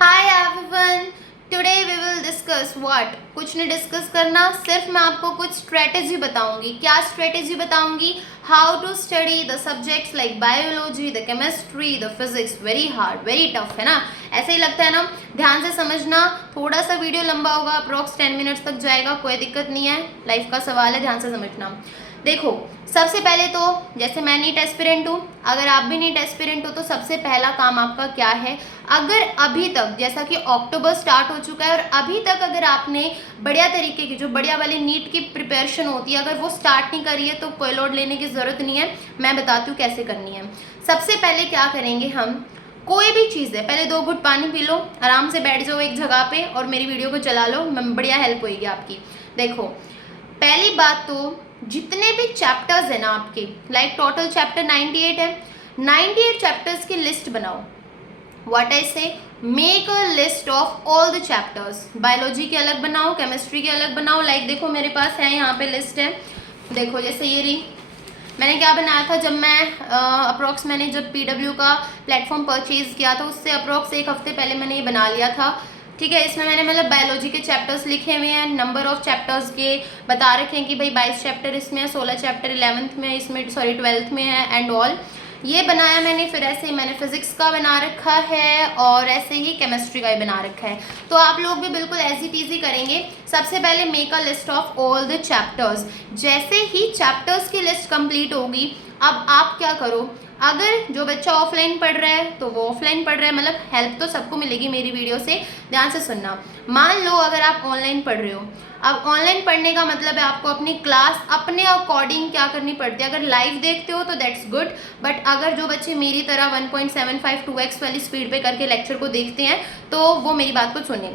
Hi everyone, today we will discuss what. कुछ नहीं discuss करना, सिर्फ मैं आपको कुछ स्ट्रेटेजी बताऊंगी। क्या स्ट्रेटेजी बताऊंगी? How to study the subjects like biology, the chemistry, the physics. Very hard, very tough है ना, ऐसे ही लगता है ना। ध्यान से समझना, थोड़ा सा वीडियो लंबा होगा, अप्रोक्स 10 मिनट्स तक जाएगा, कोई दिक्कत नहीं है, लाइफ का सवाल है, ध्यान से समझना। देखो, सबसे पहले तो जैसे मैं नीट एस्पिरेंट हूँ, अगर आप भी नीट एस्पिरेंट हो तो सबसे पहला काम आपका क्या है? अगर अभी तक, जैसा कि अक्टूबर स्टार्ट हो चुका है और अभी तक अगर आपने बढ़िया तरीके की, जो बढ़िया वाली नीट की प्रिपरेशन होती है, अगर वो स्टार्ट नहीं करी है तो कोई लोड लेने की ज़रूरत नहीं है। मैं बताती हूँ कैसे करनी है। सबसे पहले क्या करेंगे हम, कोई भी चीज़ है, पहले 2 घुट पानी पी लो, आराम से बैठ जाओ एक जगह पे और मेरी वीडियो को चला लो, बढ़िया हेल्प होगी आपकी। देखो, पहली बात तो जितने भी चैप्टर्स है ना आपके, लाइक टोटल चैप्टर 98 है, 98 चैप्टर्स की लिस्ट बनाओ। व्हाट आई से, make a list of all the chapters. Biology के अलग बनाओ, केमिस्ट्री के अलग बनाओ। लाइक देखो मेरे पास है, यहाँ पे लिस्ट है, देखो जैसे ये रही। मैंने क्या बनाया था, जब मैं अप्रोक्स मैंने जब पीडब्ल्यू का प्लेटफॉर्म परचेज किया था उससे अप्रोक्स 1 हफ्ते पहले मैंने ये बना लिया था। ठीक है, इसमें मैंने मतलब बायोलॉजी के चैप्टर्स लिखे हुए हैं, नंबर ऑफ चैप्टर्स के बता रखे हैं कि भाई 22 चैप्टर इसमें है, 16 चैप्टर 11th में इसमें, सॉरी 12th में है एंड ऑल। ये बनाया मैंने। फिर ऐसे ही मैंने फिजिक्स का बना रखा है और ऐसे ही केमिस्ट्री का भी बना रखा है। तो आप लोग भी बिल्कुल ऐसी इजी करेंगे। सबसे पहले make a list of all the chapters. जैसे ही चैप्टर्स की लिस्ट कंप्लीट होगी, अब आप क्या करो, अगर जो बच्चा ऑफलाइन पढ़ रहा है तो वो ऑफलाइन पढ़ रहा है, मतलब हेल्प तो सबको मिलेगी मेरी वीडियो से, ध्यान से सुनना। मान लो अगर आप ऑनलाइन पढ़ रहे हो, अब ऑनलाइन पढ़ने का मतलब है आपको अपनी क्लास अपने अकॉर्डिंग क्या करनी पड़ती है। अगर लाइव देखते हो तो दैट्स गुड, बट अगर जो बच्चे मेरी तरह 1.75 2x वाली स्पीड पे करके लेक्चर को देखते हैं तो वो मेरी बात को सुने।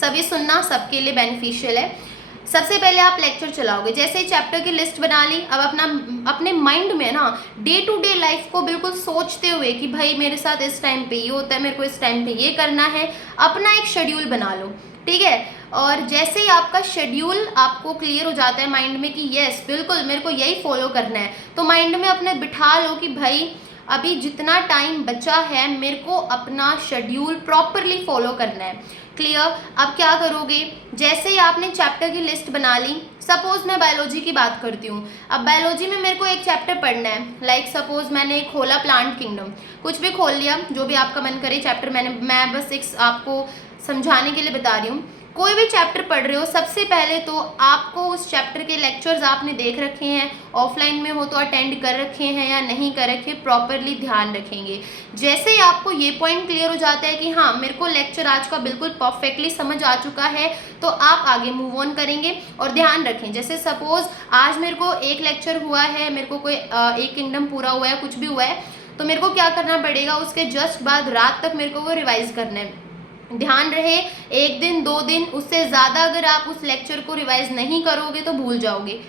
सभी सुनना सबके लिए बेनिफिशियल है। सबसे पहले आप लेक्चर चलाओगे, जैसे ही चैप्टर की लिस्ट बना ली, अब अपने माइंड में ना डे टू डे लाइफ को बिल्कुल सोचते हुए कि भाई मेरे साथ इस टाइम पे ये होता है, मेरे को इस टाइम पे ये करना है, अपना एक शेड्यूल बना लो। ठीक है, और जैसे ही आपका शेड्यूल आपको क्लियर हो जाता है माइंड में कि यस बिल्कुल मेरे को यही फॉलो करना है, तो माइंड में अपने बिठा लो कि भाई अभी जितना टाइम बचा है मेरे को अपना शेड्यूल प्रॉपरली फॉलो करना है। क्लियर? अब क्या करोगे, जैसे ही आपने चैप्टर की लिस्ट बना ली, सपोज मैं बायोलॉजी की बात करती हूँ, अब बायोलॉजी में मेरे को एक चैप्टर पढ़ना है, लाइक सपोज मैंने खोला प्लांट किंगडम, कुछ भी खोल लिया, जो भी आपका मन करे चैप्टर, मैं बस एक आपको समझाने के लिए बता रही हूँ। कोई भी चैप्टर पढ़ रहे हो, सबसे पहले तो आपको उस चैप्टर के लेक्चर्स आपने देख रखे हैं, ऑफलाइन में हो तो अटेंड कर रखे हैं या नहीं कर रखे, प्रॉपरली ध्यान रखेंगे। जैसे ही आपको ये पॉइंट क्लियर हो जाता है कि हाँ मेरे को लेक्चर आज का बिल्कुल परफेक्टली समझ आ चुका है, तो आप आगे मूव ऑन करेंगे। और ध्यान रखें, जैसे सपोज आज मेरे को एक लेक्चर हुआ है, मेरे को कोई एक किंगडम पूरा हुआ है, कुछ भी हुआ है, तो मेरे को क्या करना पड़ेगा, उसके जस्ट बाद रात तक मेरे को वो रिवाइज करना है। ध्यान रहे, 1 दिन 2 दिन, उससे ज़्यादा अगर आप उस लेक्चर को रिवाइज नहीं करोगे तो भूल जाओगे।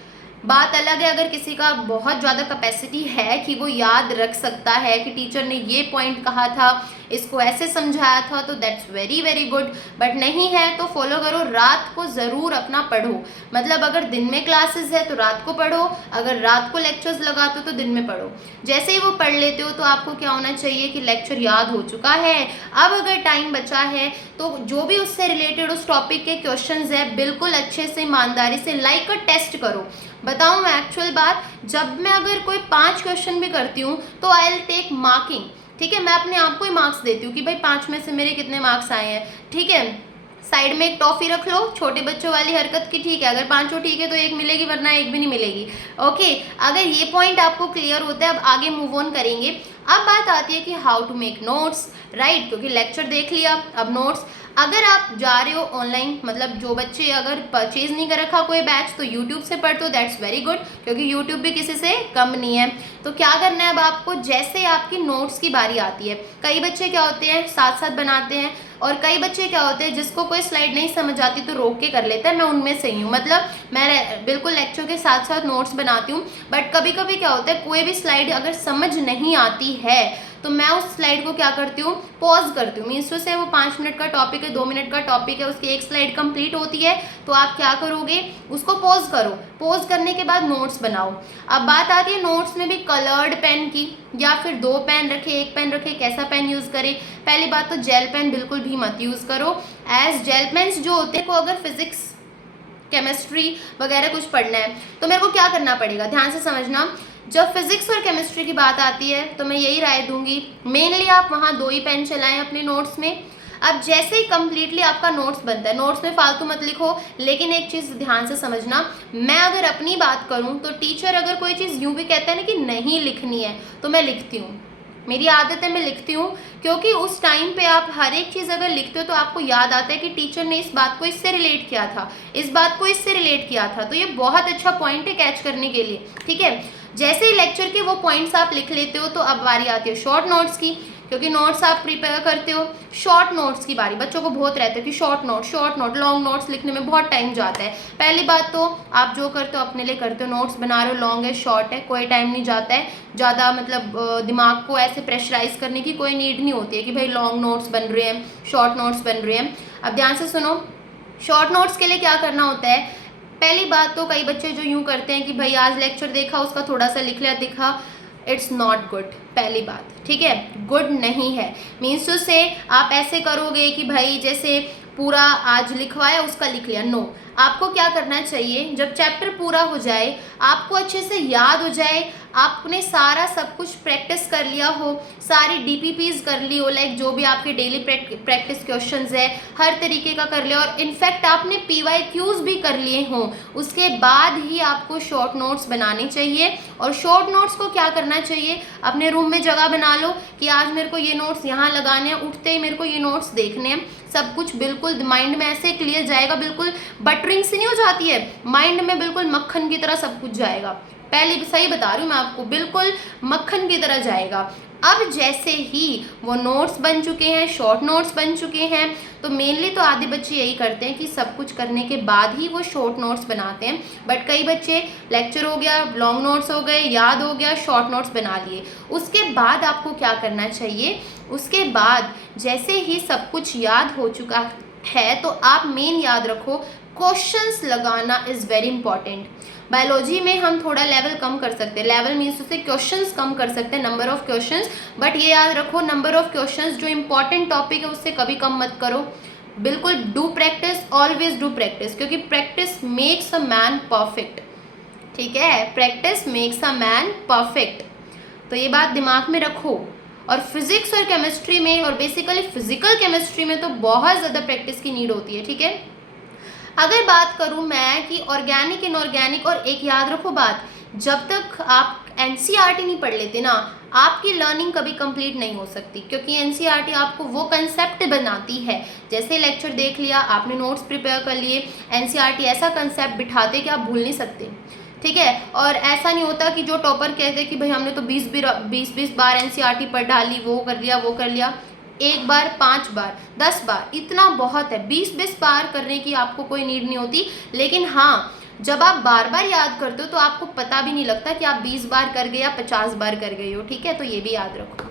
बात अलग है अगर किसी का बहुत ज़्यादा कैपेसिटी है कि वो याद रख सकता है कि टीचर ने ये पॉइंट कहा था, इसको ऐसे समझाया था, तो that's very very good. But नहीं है तो फॉलो करो, रात को ज़रूर अपना पढ़ो। मतलब अगर दिन में क्लासेस है तो रात को पढ़ो, अगर रात को लेक्चर्स लगाते हो तो दिन में पढ़ो। जैसे ही वो पढ़ लेते हो तो आपको क्या होना चाहिए कि लेक्चर याद हो चुका है। अब अगर टाइम बचा है तो जो भी उससे रिलेटेड उस टॉपिक के क्वेश्चंस है, बिल्कुल अच्छे से ईमानदारी से लाइक टेस्ट करो। बताऊं मैं एक्चुअल बात, जब मैं अगर कोई 5 क्वेश्चन भी करती हूँ तो आई विल टेक मार्किंग। ठीक है, मैं अपने आप को ही मार्क्स देती हूँ कि भाई 5 में से मेरे कितने मार्क्स आए हैं। ठीक है, साइड में एक टॉफी रख लो, छोटे बच्चों वाली हरकत की। ठीक है, अगर 5 ठीक है तो 1 मिलेगी, वरना 1 भी नहीं मिलेगी। ओके, अगर ये पॉइंट आपको क्लियर होता है, अब आगे मूव ऑन करेंगे। अब बात आती है कि how to make notes, right, क्योंकि लेक्चर देख लिया, अब नोट्स। अगर आप जा रहे हो ऑनलाइन, मतलब जो बच्चे अगर परचेज नहीं कर रखा कोई बैच, तो यूट्यूब से पढ़ते हो, दैट्स वेरी गुड, क्योंकि यूट्यूब भी किसी से कम नहीं है। तो क्या करना है अब आपको, जैसे आपकी नोट्स की बारी आती है, कई बच्चे क्या होते हैं साथ साथ बनाते हैं, और कई बच्चे क्या होते हैं जिसको कोई स्लाइड नहीं समझ आती तो रोक के कर लेता है। मैं उनमें से ही हूँ, मतलब मैं बिल्कुल लेक्चर के साथ साथ नोट्स बनाती हूँ। बट कभी कभी क्या होता है, कोई भी स्लाइड अगर समझ नहीं आती है तो मैं उस स्लाइड को क्या करती हूँ, पॉज करती हूँ। मीन्स से वो 5 मिनट का टॉपिक है, 2 मिनट का टॉपिक है, उसकी एक स्लाइड कंप्लीट होती है तो आप क्या करोगे, उसको पॉज करो। पॉज करने के बाद नोट्स बनाओ। अब बात आती है नोट्स में भी कलर्ड पेन की, या फिर 2 पेन रखे, 1 पेन रखे, कैसा पेन यूज़ करें। पहली बात तो जेल पेन बिल्कुल भी मत यूज़ करो, एज जेल पेन्स जो होते हैं को अगर फिजिक्स केमिस्ट्री वगैरह कुछ पढ़ना है तो मेरे को क्या करना पड़ेगा, ध्यान से समझना। जब फिजिक्स और केमिस्ट्री की बात आती है तो मैं यही राय दूंगी, मेनली आप वहाँ 2 ही पेन चलाएं अपने नोट्स में। अब जैसे ही कंप्लीटली आपका नोट्स बनता है, नोट्स में फालतू मत लिखो, लेकिन एक चीज़ ध्यान से समझना, मैं अगर अपनी बात करूँ तो टीचर अगर कोई चीज़ यूँ भी कहता है ना कि नहीं लिखनी है तो मैं लिखती हूँ। मेरी आदत है, मैं लिखती हूँ, क्योंकि उस टाइम पे आप हर एक चीज़ अगर लिखते हो तो आपको याद आता है कि टीचर ने इस बात को इससे रिलेट किया था, इस बात को इससे रिलेट किया था। तो ये बहुत अच्छा पॉइंट है कैच करने के लिए, ठीक है। जैसे ही लेक्चर के वो पॉइंट्स आप लिख लेते हो तो अब बारी आती है शॉर्ट नोट्स की, क्योंकि नोट्स आप प्रिपेयर करते हो। शॉर्ट नोट्स की बारी बच्चों को बहुत रहता है कि शॉर्ट नोट, लॉन्ग नोट्स लिखने में बहुत टाइम जाता है। पहली बात तो आप जो करते हो अपने लिए करते हो, नोट्स बना रहे हो, लॉन्ग है शॉर्ट है, कोई टाइम नहीं जाता है ज़्यादा, मतलब दिमाग को ऐसे प्रेशराइज करने की कोई नीड नहीं होती है कि भाई लॉन्ग नोट्स बन रहे हैं, शॉर्ट नोट्स बन रहे हैं। अब ध्यान से सुनो, शॉर्ट नोट्स के लिए क्या करना होता है। पहली बात तो कई बच्चे जो यूँ करते हैं कि भाई आज लेक्चर देखा, उसका थोड़ा सा लिख लिया, दिखा, इट्स नॉट गुड। पहली बात, ठीक है, गुड नहीं है। मीन्स से आप ऐसे करोगे कि भाई जैसे पूरा आज लिखवाया उसका लिख लिया, नो। आपको क्या करना चाहिए, जब चैप्टर पूरा हो जाए, आपको अच्छे से याद हो जाए, आपने सारा सब कुछ प्रैक्टिस कर लिया हो, सारी डीपीपीज कर ली हो, लाइक जो भी आपके डेली प्रैक्टिस क्वेश्चंस है हर तरीके का कर लिया, और इनफैक्ट आपने पीवाईक्यूज भी कर लिए हों, उसके बाद ही आपको शॉर्ट नोट्स बनाने चाहिए। और शॉर्ट नोट्स को क्या करना चाहिए, अपने रूम में जगह बना लो कि आज मेरे को ये नोट्स यहाँ लगाने हैं, उठते ही मेरे को ये नोट्स देखने हैं। सब कुछ बिल्कुल माइंड में ऐसे क्लियर जाएगा, बिल्कुल बटरिंग सी नहीं हो जाती है, माइंड में बिल्कुल मक्खन की तरह सब कुछ जाएगा। पहले सही बता रही हूँ मैं आपको, बिल्कुल मक्खन की तरह जाएगा। अब जैसे ही वो नोट्स बन चुके हैं, शॉर्ट नोट्स बन चुके हैं, तो मेनली तो आधे बच्चे यही करते हैं कि सब कुछ करने के बाद ही वो शॉर्ट नोट्स बनाते हैं। बट कई बच्चे लेक्चर हो गया, लॉन्ग नोट्स हो गए, याद हो गया, शॉर्ट नोट्स बना लिए। उसके बाद आपको क्या करना चाहिए, उसके बाद जैसे ही सब कुछ याद हो चुका है तो आप मेन याद रखो, क्वेश्चंस लगाना इज़ वेरी इंपॉर्टेंट। बायोलॉजी में हम थोड़ा लेवल कम कर सकते हैं, लेवल मीन्स उससे क्वेश्चंस कम कर सकते हैं, नंबर ऑफ क्वेश्चंस, बट ये याद रखो नंबर ऑफ क्वेश्चंस जो इंपॉर्टेंट टॉपिक है उससे कभी कम मत करो। बिल्कुल do practice, always do practice, क्योंकि practice makes a man perfect, ठीक है, practice makes a man perfect. तो ये बात दिमाग में रखो। और फिजिक्स और केमिस्ट्री में, और बेसिकली फिजिकल केमिस्ट्री में तो बहुत ज़्यादा प्रैक्टिस की नीड होती है, ठीक है। अगर बात करूं मैं कि ऑर्गेनिक इनऑर्गेनिक, और एक याद रखो बात, जब तक आप एनसीईआरटी नहीं पढ़ लेते ना, आपकी लर्निंग कभी कंप्लीट नहीं हो सकती, क्योंकि एनसीईआरटी आपको वो कंसेप्ट बनाती है। जैसे लेक्चर देख लिया, आपने नोट्स प्रिपेयर कर लिए, एनसीईआरटी ऐसा कंसेप्ट बिठाते कि आप भूल नहीं सकते, ठीक है। और ऐसा नहीं होता कि जो टॉपर कहते कि भाई हमने तो 20 बार एनसीईआरटी पढ़ डाली, वो कर लिया, एक बार, 5 बार, 10 बार, इतना बहुत है। 20 बार करने की आपको कोई नीड नहीं होती। लेकिन हाँ, जब आप बार बार याद करते हो तो आपको पता भी नहीं लगता कि आप 20 बार कर गए या 50 बार कर गए हो, ठीक है। तो ये भी याद रखो।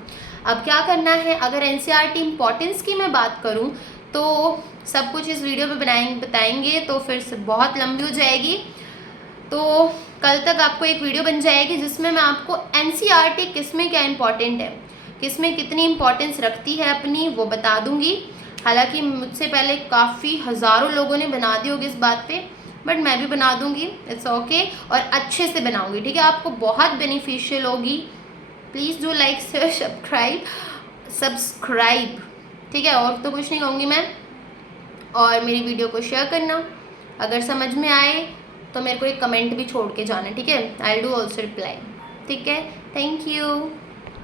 अब क्या करना है, अगर एनसीईआरटी इम्पॉर्टेंस की मैं बात करूँ तो सब कुछ इस वीडियो में बताएंगे तो फिर से बहुत लंबी हो जाएगी। तो कल तक आपको एक वीडियो बन जाएगी जिसमें मैं आपको एनसीईआरटी किस में क्या इम्पॉर्टेंट है, किस में कितनी इम्पोर्टेंस रखती है अपनी, वो बता दूंगी। हालांकि मुझसे पहले काफ़ी हज़ारों लोगों ने बना दी होगी इस बात पे, बट मैं भी बना दूंगी, इट्स ओके, और अच्छे से बनाऊंगी, ठीक है। आपको बहुत बेनिफिशियल होगी। Please do like share subscribe, ठीक है। और तो कुछ नहीं कहूँगी मैं। और मेरी वीडियो को शेयर करना, अगर समझ में आए तो मेरे को एक कमेंट भी छोड़ के जाना, ठीक है। I will do also reply, ठीक है। Thank you.